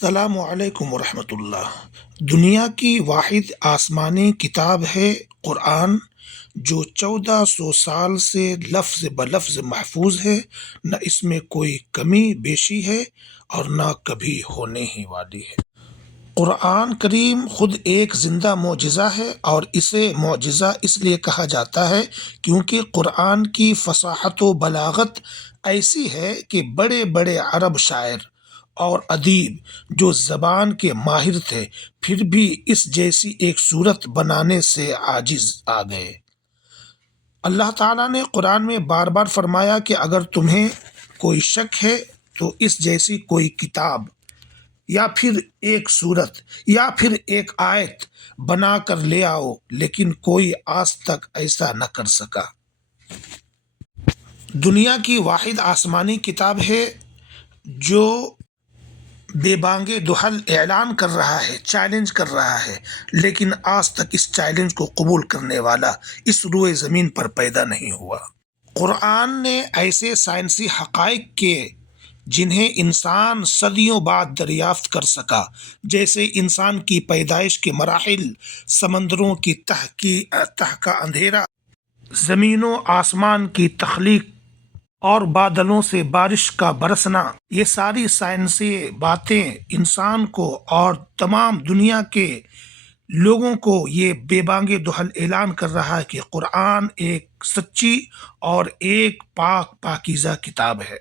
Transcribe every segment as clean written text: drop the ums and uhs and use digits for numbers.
السلام علیکم ورحمۃ اللہ۔ دنیا کی واحد آسمانی کتاب ہے قرآن، جو 1400 سال سے لفظ بلفظ محفوظ ہے۔ نہ اس میں کوئی کمی بیشی ہے اور نہ کبھی ہونے ہی والی ہے۔ قرآن کریم خود ایک زندہ معجزہ ہے، اور اسے معجزہ اس لیے کہا جاتا ہے کیونکہ قرآن کی فصاحت و بلاغت ایسی ہے کہ بڑے بڑے عرب شاعر اور ادیب جو زبان کے ماہر تھے، پھر بھی اس جیسی ایک صورت بنانے سے عاجز آ گئے۔ اللہ تعالیٰ نے قرآن میں بار بار فرمایا کہ اگر تمہیں کوئی شک ہے تو اس جیسی کوئی کتاب یا پھر ایک صورت یا پھر ایک آیت بنا کر لے آؤ، لیکن کوئی آج تک ایسا نہ کر سکا۔ دنیا کی واحد آسمانی کتاب ہے جو بے بانگ دہل اعلان کر رہا ہے، چیلنج کر رہا ہے، لیکن آج تک اس چیلنج کو قبول کرنے والا اس روئے زمین پر پیدا نہیں ہوا۔ قرآن نے ایسے سائنسی حقائق کے جنہیں انسان صدیوں بعد دریافت کر سکا، جیسے انسان کی پیدائش کے مراحل، سمندروں کی تہ کا اندھیرا، زمین و آسمان کی تخلیق اور بادلوں سے بارش کا برسنا، یہ ساری سائنسی باتیں انسان کو اور تمام دنیا کے لوگوں کو یہ بے بانگ دہل اعلان کر رہا ہے کہ قرآن ایک سچی اور ایک پاکیزہ کتاب ہے۔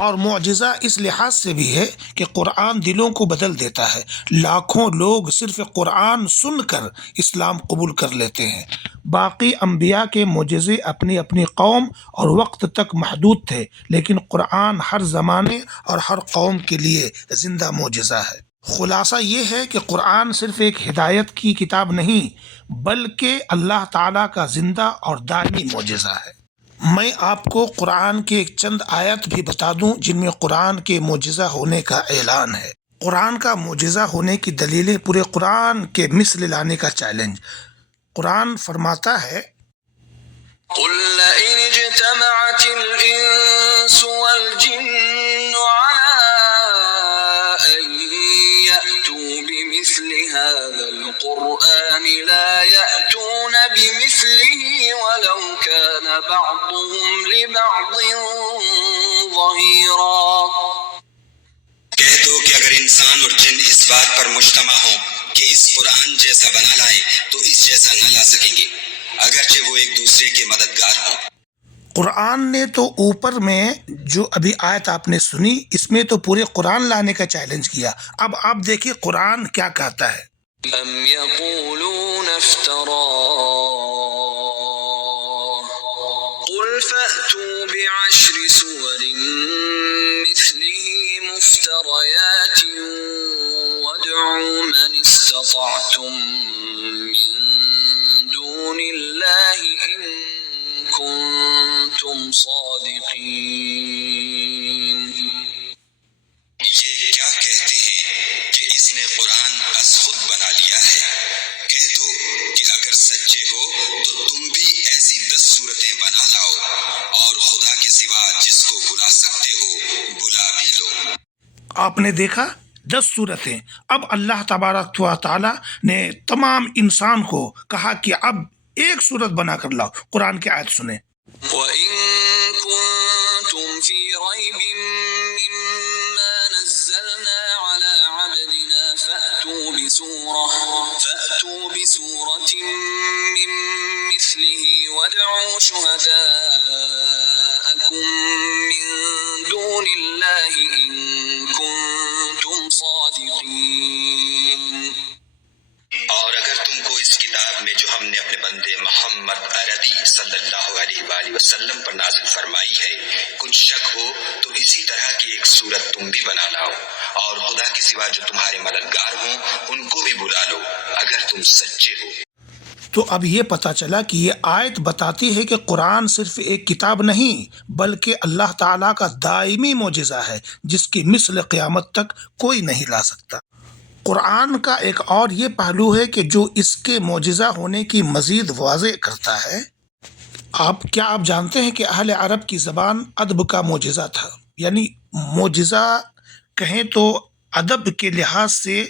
اور معجزہ اس لحاظ سے بھی ہے کہ قرآن دلوں کو بدل دیتا ہے۔ لاکھوں لوگ صرف قرآن سن کر اسلام قبول کر لیتے ہیں۔ باقی انبیاء کے معجزے اپنی اپنی قوم اور وقت تک محدود تھے، لیکن قرآن ہر زمانے اور ہر قوم کے لیے زندہ معجزہ ہے۔ خلاصہ یہ ہے کہ قرآن صرف ایک ہدایت کی کتاب نہیں، بلکہ اللہ تعالیٰ کا زندہ اور دائمی معجزہ ہے۔ میں آپ کو قرآن کے ایک چند آیت بھی بتا دوں جن میں قرآن کے معجزہ ہونے کا اعلان ہے۔ قرآن کا معجزہ ہونے کی دلیلیں، پورے قرآن کے مثل لانے کا چیلنج۔ قرآن فرماتا ہے، قل لئن اجتمعت الإنس والجن على أن يأتوا بمثل هذا القرآن لا يأتون بمثله ولو كان بعضهم لبعض ظهيرا۔ کہہ دو کہ اگر انسان اور جن اس بات پر مجتمع ہوں کہ اس قرآن جیسا بنا لائیں تو اس جیسا نہ لا سکیں گے، اگرچہ وہ ایک دوسرے کے مددگار ہوں۔ قرآن نے تو اوپر میں جو ابھی آیت آپ نے سنی، اس میں تو پورے قرآن لانے کا چیلنج کیا۔ اب آپ دیکھیں قرآن کیا کہتا ہے۔ أم يقولون افتراه قل فأتوا بعشر سور مثله مفتريات وادعوا من استطعتم من دون الله إن كنتم صادقين۔ یہ کیا کہتے ہیں کہ اس نے قرآن از خود بنا لیا ہے؟ کہہ دو کہ اگر سچے ہو تو تم بھی ایسی 10 صورتیں بنا لاؤ، اور خدا کے سوا جس کو بلا سکتے ہو بلا بھی لو۔ آپ نے دیکھا 10 صورتیں۔ اب اللہ تبارک و تعالیٰ نے تمام انسان کو کہا کہ اب ایک صورت بنا کر لاؤ۔ قرآن کی آیت سنیں، وَإِن كُنتُمْ فِي رَيْبٍ مِّمَّا نَزَّلْنَا عَلَىٰ عَبْدِنَا فَأْتُوا بِسُورَةٍ مِّن مِّثْلِهِ وَادْعُوا شُهَدَاءَكُم مِّن دُونِ اللَّهِ إِن كُنتُمْ صَادِقِينَ۔ اور اگر تم کو اس کتاب میں جو ہم نے اپنے بندے محمد عربی صلی اللہ علیہ وآلہ وسلم پر نازل فرمائی ہے کچھ شک ہو تو اسی طرح کی ایک صورت تم بھی بنا لاؤ، اور خدا کے سوا جو تمہارے مددگار ہوں ان کو بھی بلا لو اگر تم سچے ہو۔ تو اب یہ پتہ چلا کہ یہ آیت بتاتی ہے کہ قرآن صرف ایک کتاب نہیں، بلکہ اللہ تعالیٰ کا دائمی معجزہ ہے جس کی مثل قیامت تک کوئی نہیں لا سکتا۔ قرآن کا ایک اور یہ پہلو ہے کہ جو اس کے معجزہ ہونے کی مزید واضح کرتا ہے۔ کیا آپ جانتے ہیں کہ اہل عرب کی زبان ادب کا معجزہ تھا؟ یعنی معجزہ کہیں تو ادب کے لحاظ سے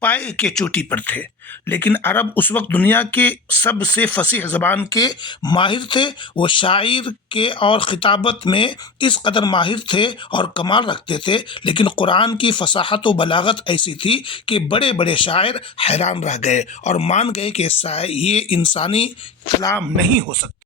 پائے کے چوٹی پر تھے، لیکن عرب اس وقت دنیا کے سب سے فصیح زبان کے ماہر تھے۔ وہ شاعر کے اور خطابت میں اس قدر ماہر تھے اور کمال رکھتے تھے، لیکن قرآن کی فصاحت و بلاغت ایسی تھی کہ بڑے بڑے شاعر حیران رہ گئے اور مان گئے کہ یہ انسانی کلام نہیں ہو سکتا۔